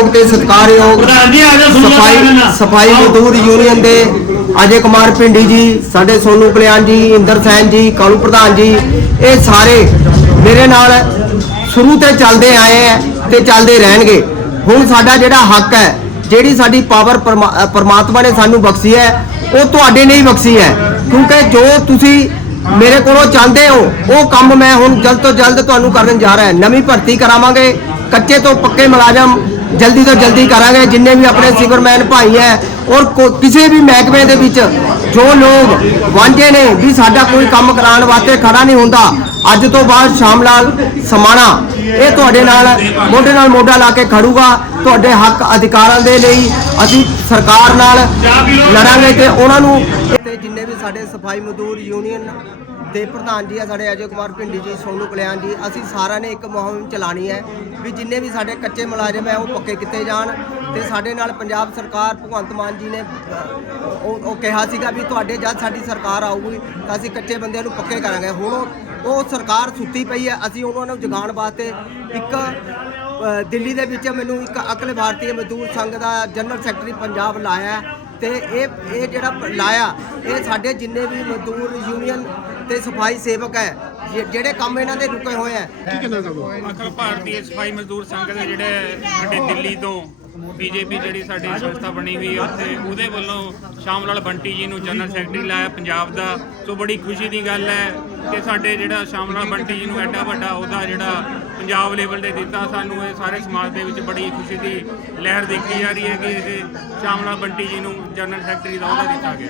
ਮਾਣਯੋਗ ਤੇ ਸਤਿਕਾਰਯੋਗ ਆ ਸਫ਼ਾਈ। ਸਫ਼ਾਈ। ਮਜ਼ਦੂਰ ਯੂਨੀਅਨ ਦੇ ਅਜੇ ਕੁਮਾਰ ਪਿੰਡੀ ਜੀ ਸਾਡੇ ਸੋਨੂ ਕਲਿਆਣ ਜੀ ਇੰਦਰ ਸੈਨ ਜੀ ਕਾਲੂ ਪ੍ਰਧਾਨ ਜੀ ਇਹ ਸਾਰੇ ਮੇਰੇ ਨਾਲ ਸ਼ੁਰੂ ਤੇ ਚੱਲਦੇ ਆਏ ਹੈ ਤੇ ਚੱਲਦੇ ਰਹਿਣਗੇ ਹੁਣ ਸਾਡਾ ਜਿਹੜਾ ਹੱਕ ਹੈ ਜਿਹੜੀ ਸਾਡੀ ਪਾਵਰ ਪਰਮਾਤਮਾ ਨੇ ਸਾਨੂੰ ਬਖਸ਼ੀ ਹੈ ਉਹ ਤੁਹਾਡੇ ਨਹੀਂ ਬਖਸ਼ੀ ਹੈ ਕਿਉਂਕਿ ਜੋ ਤੁਸੀਂ ਮੇਰੇ ਕੋਲੋਂ ਚਾਹੁੰਦੇ ਹੋ ਉਹ ਕੰਮ ਮੈਂ ਹੁਣ ਜਲਦ ਤੋਂ ਜਲਦ ਤੁਹਾਨੂੰ ਕਰਨ ਜਾ ਰਿਹਾ ਨਵੀਂ ਭਰਤੀ ਕਰਾਵਾਂਗੇ ਕੱਚੇ ਤੋਂ ਪੱਕੇ ਮੁਲਾਜ਼ਮ ਜਲਦੀ ਤੋਂ ਜਲਦੀ ਕਰਾਂਗੇ, ਜਿੰਨੇ ਵੀ ਆਪਣੇ ਸਿਗਰਮੈਨ ਭਾਈ ਹੈ ਔਰ ਕਿਸੇ ਵੀ ਮਹਿਕਮੇ ਦੇ ਵਿੱਚ ਜੋ ਲੋਕ ਵਾਂਝੇ ਨੇ ਵੀ ਸਾਡਾ ਕੋਈ ਕੰਮ ਕਰਾਉਣ ਵਾਸਤੇ ਖੜਾ ਨਹੀਂ ਹੁੰਦਾ, ਅੱਜ ਤੋਂ ਬਾਅਦ ਸ਼ਾਮ ਲਾਲ ਸਮਾਣਾ, ਇਹ ਤੁਹਾਡੇ ਨਾਲ, ਮੋਢੇ ਨਾਲ ਮੋਢਾ ਲਾ ਕੇ ਖੜੂਗਾ, ਤੁਹਾਡੇ ਹੱਕ ਅਧਿਕਾਰਾਂ ਦੇ ਲਈ ਅਸੀਂ ਸਰਕਾਰ ਨਾਲ ਲੜਾਂਗੇ ਤੇ ਉਹਨਾਂ ਨੂੰ ਤੇ ਜਿੰਨੇ ਵੀ ਸਾਡੇ ਸਫ਼ਾਈ ਮਜ਼ਦੂਰ ਯੂਨੀਅਨ ਦੇ ਪ੍ਰਧਾਨ ਜੀ ਆ ਸਾਡੇ ਅਜੇ ਕੁਮਾਰ ਭਿੰਡੀ ਜੀ, ਸੋਨੂ ਕਲਿਆਣ ਜੀ, ਅਸੀਂ ਸਾਰਿਆਂ ਨੇ ਇੱਕ ਮੁਹਿੰਮ ਚਲਾਣੀ ਹੈ ਵੀ ਜਿੰਨੇ ਵੀ ਸਾਡੇ ਕੱਚੇ ਮੁਲਾਜ਼ਮ ਹੈ, ਉਹ ਪੱਕੇ ਕੀਤੇ ਜਾਣ ਤੇ ਸਾਡੇ ਨਾਲ ਪੰਜਾਬ ਸਰਕਾਰ ਭਗਵੰਤ ਮਾਨ ਜੀ ਨੇ ਉਹ ਉਹ ਕਿਹਾ ਸੀਗਾ ਵੀ ਤੁਹਾਡੇ ਜਦ ਸਾਡੀ ਸਰਕਾਰ ਆਊਗੀ ਤਾਂ ਅਸੀਂ ਕੱਚੇ ਬੰਦਿਆਂ ਨੂੰ ਪੱਕੇ ਕਰਾਂਗੇ। ਹੁਣ ਉਹ- ਉਹ ਸਰਕਾਰ ਸੁੱਤੀ ਪਈ ਹੈ, ਅਸੀਂ ਉਹਨਾਂ ਨੂੰ ਜਗਾਉਣ ਵਾਸਤੇ ਇੱਕ ਦਿੱਲੀ ਦੇ ਵਿੱਚ ਮੈਨੂੰ ਇੱਕ ਅਖਿਲ ਭਾਰਤੀ ਮਜ਼ਦੂਰ ਸੰਘ ਦਾ ਜਨਰਲ ਸੈਕਟਰੀ ਪੰਜਾਬ ਲਾਇਆ ਹੈ ਤੇ ਇਹ ਇਹ ਜਿਹੜਾ ਲਾਇਆ, ਇਹ ਸਾਡੇ ਜਿੰਨੇ ਵੀ ਮਜ਼ਦੂਰ ਯੂਨੀਅਨ ਤੇ ਸਫ਼ਾਈ ਸੇਵਕ ਹੈ ਜਿ- ਜਿਹੜੇ ਕੰਮ ਇਹਨਾਂ ਦੇ ਰੁਕੇ ਹੋਏ ਹੈ। ਅਖਿਲ ਭਾਰਤੀ ਸਫ਼ਾਈ ਮਜ਼ਦੂਰ ਸੰਘ ਦੇ ਜਿਹੜੇ ਸਾਡੇ ਦਿੱਲੀ ਤੋਂ ਬੀਜੇਪੀ ਜਿਹੜੀ ਸਾਡੀ ਸੰਸਥਾ ਬਣੀ ਹੋਈ ਹੈ ਉੱਥੇ ਉਹਦੇ ਵੱਲੋਂ ਸ਼ਾਮ ਲਾਲ ਬੰਟੀ ਜੀ ਨੂੰ ਜਨਰਲ ਸੈਕਟਰੀ ਲਾਇਆ ਪੰਜਾਬ ਦਾ। ਸੋ ਬੜੀ ਖੁਸ਼ੀ ਦੀ ਗੱਲ ਹੈ ਕਿ ਸਾਡੇ ਜਿਹੜਾ ਸ਼ਾਮ ਲਾਲ ਬੰਟੀ ਜੀ ਨੂੰ ਐਡਾ ਵੱਡਾ ਉਹਦਾ ਜਿਹੜਾ ਪੰਜਾਬ ਲੈਵਲ ਤੇ ਦਿੱਤਾ ਸਾਨੂੰ ਇਹ ਸਾਰੇ ਸਮਾਜ ਦੇ ਵਿੱਚ ਬੜੀ ਖੁਸ਼ੀ ਦੀ ਲਹਿਰ ਦੇਖੀ ਜਾ ਰਹੀ ਹੈ ਕਿ ਇਹ ਸ਼ਾਮ ਲਾਲ ਬੰਟੀ ਜੀ ਨੂੰ ਜਨਰਲ ਸੈਕਟਰੀ ਦਾ ਅਹੁਦਾ ਦਿੱਤਾ ਗਿਆ।